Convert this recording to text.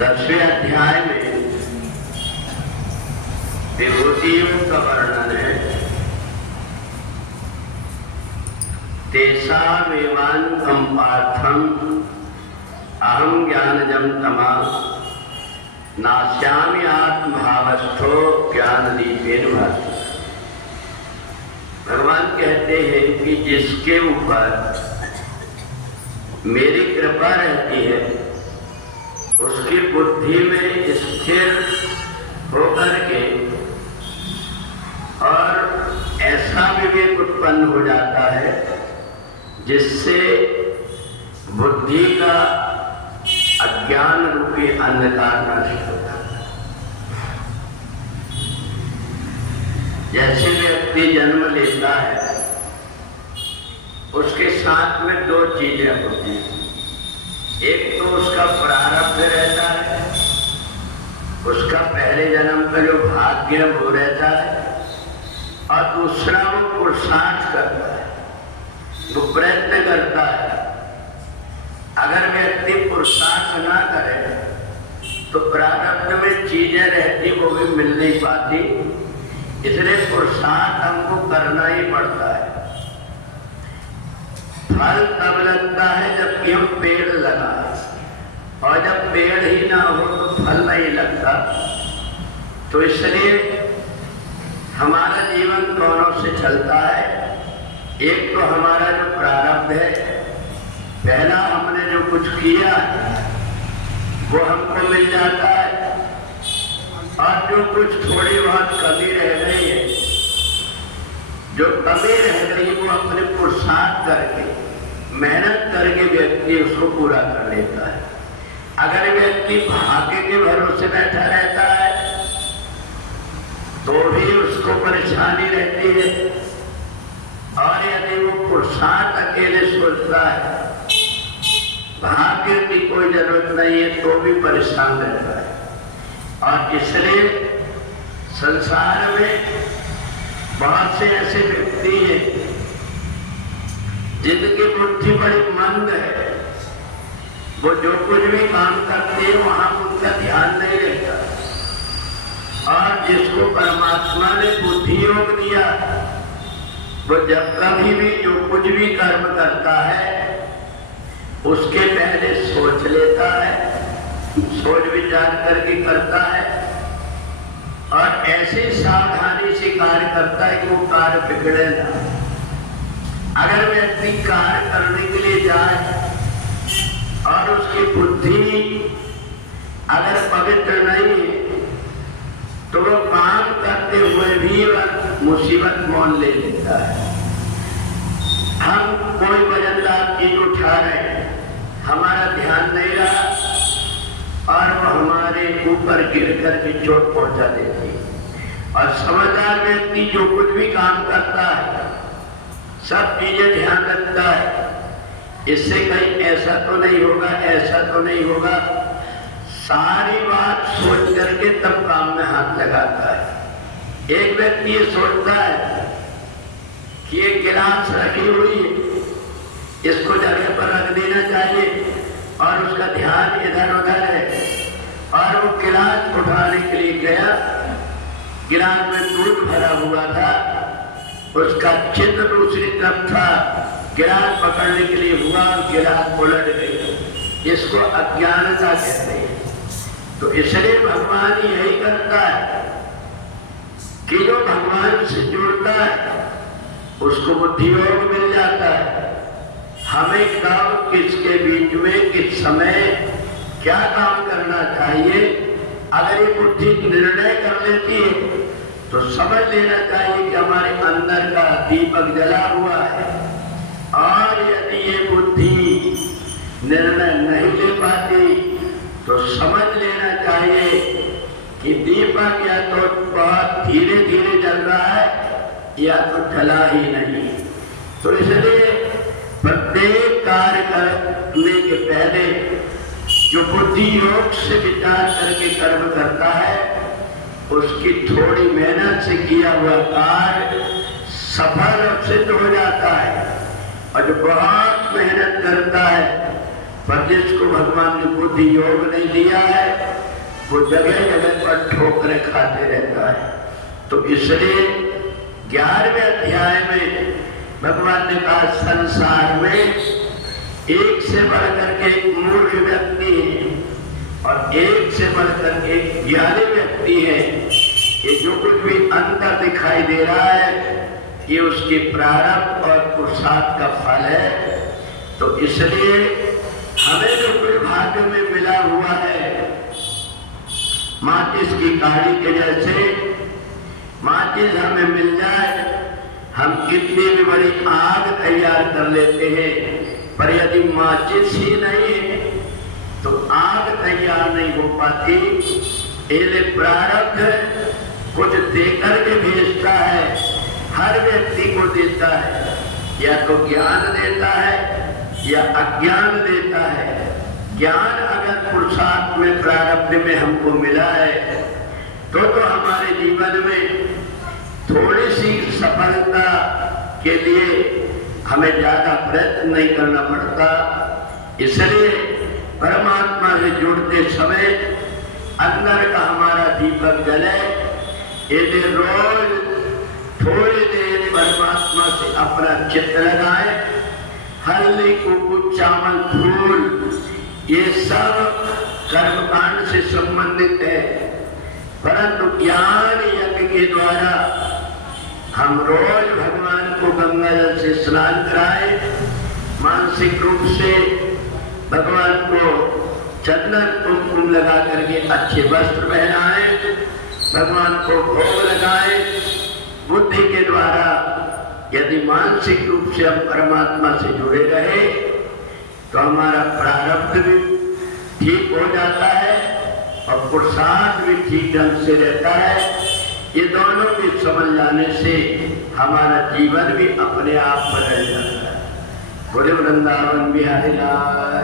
10वें अध्याय में विभूतियों का वर्णन है। तेषामेवान्तं पार्थम अहम ज्ञानजं तमा नास्यामि आत्मभावस्थो ज्ञानदीपेन भाति। भगवान कहते हैं कि जिसके ऊपर मेरी कृपा रहती है उसकी बुद्धि में स्थिर होकर के और ऐसा विवेक उत्पन्न हो जाता है जिससे बुद्धि का अज्ञान रूपी अंधकार नष्ट होता है। जैसे व्यक्ति जन्म लेता है उसके साथ में दो चीजें होती हैं। एक तो उसका प्रारब्ध रहता है, उसका पहले जन्म का जो भाग्य वो रहता है, और दूसरा वो पुरुषार्थ करता है, वो प्रयत्न करता है। अगर व्यक्ति पुरुषार्थ ना करे तो प्रारब्ध में चीजें रहती वो भी मिल नहीं पाती, इसलिए पुरुषार्थ हमको करना ही पड़ता है। फल तब लगता है जबकि हम पेड़ लगाए, और जब पेड़ ही ना हो तो फल नहीं लगता। तो इसलिए हमारा जीवन दोनों से चलता है। एक तो हमारा जो प्रारब्ध है, पहला हमने जो कुछ किया वो हमको मिल जाता है, और जो कुछ थोड़ी बहुत कमी रह गई है, जो कमी रह गई वो अपने पुरुषार्थ करके मेहनत करके व्यक्ति उसको पूरा कर लेता है। अगर व्यक्ति भाग्य के भरोसे बैठा रहता है तो भी उसको परेशानी रहती है, और यदि वो पुरुषार्थ अकेले सोचता है, भाग्य की कोई जरूरत नहीं है, तो भी परेशान रहता है। और इसलिए संसार में बहुत से ऐसे व्यक्ति हैं जिनकी बुद्धि बड़ी मंद है, वो जो कुछ भी काम करते हैं वहां उनका ध्यान नहीं रहता। और जिसको परमात्मा ने बुद्धि योग दिया वो जब कभी भी जो कुछ भी कर्म करता है उसके पहले सोच लेता है, सोच विचार करके करता है, और ऐसी सावधानी से कार्य करता है कि वो कार्य बिगड़े ना। अगर व्यक्ति कार्य करने के लिए जाए और उसकी बुद्धि अगर पवित्र नहीं है तो वो काम करते हुए भी मुसीबत मोल ले लेता है। हम कोई वजनदार चीज उठा रहे हैं, हमारा ध्यान नहीं रहा और वो हमारे ऊपर गिर करके चोट पहुंचा देती है। और समझदार व्यक्ति जो कुछ भी काम करता है सब चीजें ध्यान रखता है, इससे कहीं ऐसा तो नहीं होगा, ऐसा तो नहीं होगा, सारी बात सोच करके तब काम में हाथ लगाता है। एक व्यक्ति ये सोचता है कि ये गिलास रखी हुई है, इसको जगह पर रख देना चाहिए, और उसका ध्यान इधर उधर है, और वो गिलास उठाने के लिए गया, गिलास में दूध भरा हुआ था, उसका चित्र दूसरी तरफ था, गिलास पकड़ने के लिए हुआ और गिलास उलट गई। इसको अज्ञानता कहते हैं। तो इसलिए भगवान यही करता है कि जो भगवान से जुड़ता है उसको बुद्धि योग मिल जाता है। हमें कब किसके बीच में किस समय क्या काम करना चाहिए, अगर ये बुद्धि निर्णय कर लेती है तो समझ लेना चाहिए कि हमारे अंदर का दीपक जला हुआ है। और यदि ये बुद्धि निर्णय नहीं ले पाती तो समझ लेना चाहिए कि दीपक या तो बहुत धीरे धीरे जल रहा है या तो जला ही नहीं। तो इसलिए प्रत्येक कार्य करने के पहले जो बुद्धि योग से विचार करके कर्म करता है उसकी थोड़ी मेहनत से किया हुआ कार्य सफल और सिद्ध हो जाता है। और जो बहुत मेहनत करता है पर जिसको भगवान ने बुद्धि योग नहीं दिया है वो जगह जगह पर ठोकरें खाते रहता है। तो इसलिए 11वें अध्याय में भगवान ने कहा संसार में एक से बढ़कर के एक मूर्ख व्यक्ति है और एक से बढ़कर एक ज्ञानी व्यक्ति है। ये जो कुछ भी अंतर दिखाई दे रहा है ये उसके प्रारब्ध और पुरुषार्थ का फल है। तो इसलिए हमें जो कुछ भाग्य में मिला हुआ है, माचिस की काड़ी के जैसे माचिस हमें मिल जाए, हम कितनी भी बड़ी आग तैयार कर लेते हैं, पर यदि माचिस ही नहीं है तो आग तैयार नहीं हो पाती। ये प्रारब्ध कुछ देकर के भेजता है, हर व्यक्ति को देता है, या तो ज्ञान देता है या अज्ञान देता है। ज्ञान अगर पुरुषार्थ में प्रारब्ध में हमको मिला है तो हमारे जीवन में थोड़ी सी सफलता के लिए हमें ज्यादा प्रयत्न नहीं करना पड़ता। इसलिए परमात्मा से जुड़ते समय अंदर का हमारा दीपक जले, यदि रोज थोड़ी देर परमात्मा से अपना चित्त लगाए, हल्दी कुकुर चावल फूल ये सब कर्मकांड से संबंधित है, परंतु ज्ञान यज्ञ के द्वारा हम रोज भगवान को गंगा जल से स्नान कराए, मानसिक रूप से भगवान को चंदन कुमकुम लगा करके अच्छे वस्त्र पहनाए, भगवान को भोग लगाए। बुद्धि के द्वारा यदि मानसिक रूप से हम परमात्मा से जुड़े रहे तो हमारा प्रारब्ध भी ठीक हो जाता है और पुरुषार्थ भी ठीक ढंग से रहता है। ये दोनों भी समझ जाने से हमारा जीवन भी अपने आप बदल जाता है। बोले वृंदावन बिहारी लाल